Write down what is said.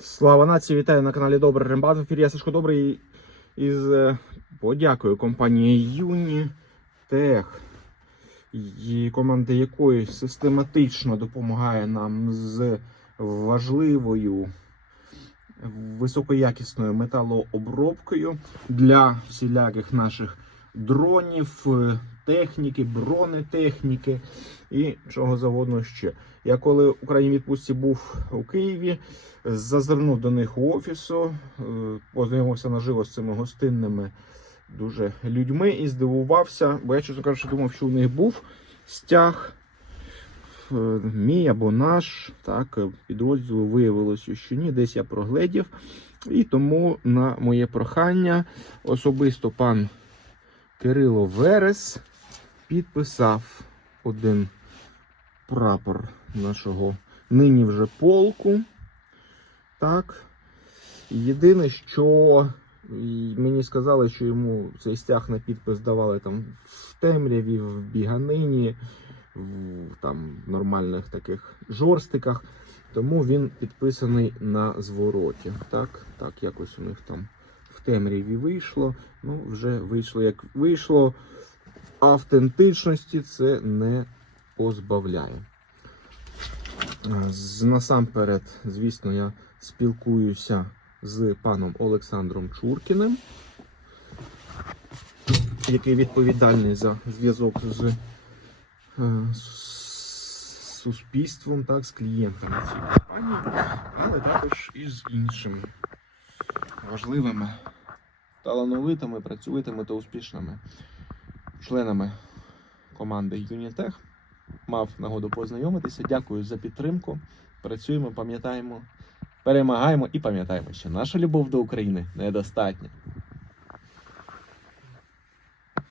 Слава нації, вітаю на каналі Добрий Рембат. В ефірі я Сашко Добрий із е, подякою компанії Юнітех, команда якої систематично допомагає нам з важливою високоякісною металообробкою для всіляких наших дронів, техніки, бронетехніки і чого завгодно ще. Я коли в Україні відпустці був у Києві, зазирнув до них у офісу, е, познайомився наживо з цими гостинними дуже людьми і здивувався, бо я, чесно кажучи, думав, що у них був стяг. е, Мій або наш, так, е, підрозділу виявилося, що ні, десь я прогледів. І тому на моє прохання особисто пан Кирило Верес підписав один прапор нашого нині вже полку. Так. Єдине, що мені сказали, що йому цей стяг на підпис давали там в темряві, в біганині, в там нормальних таких жорстиках. Тому він підписаний на звороті. Так, так, якось у них там в темряві вийшло. Ну, вже вийшло як вийшло. Автентичності це не позбавляє. Е, Насамперед, звісно, я спілкуюся з паном Олександром Чуркіним, який відповідальний за зв'язок з е, суспільством, так, з клієнтами цієї компанії, але також і з іншими важливими, талановитими, працьовитими та успішними членами команди Юнітех. Мав нагоду познайомитися. Дякую за підтримку. Працюємо, пам'ятаємо, перемагаємо і пам'ятаємо, що наша любов до України недостатня.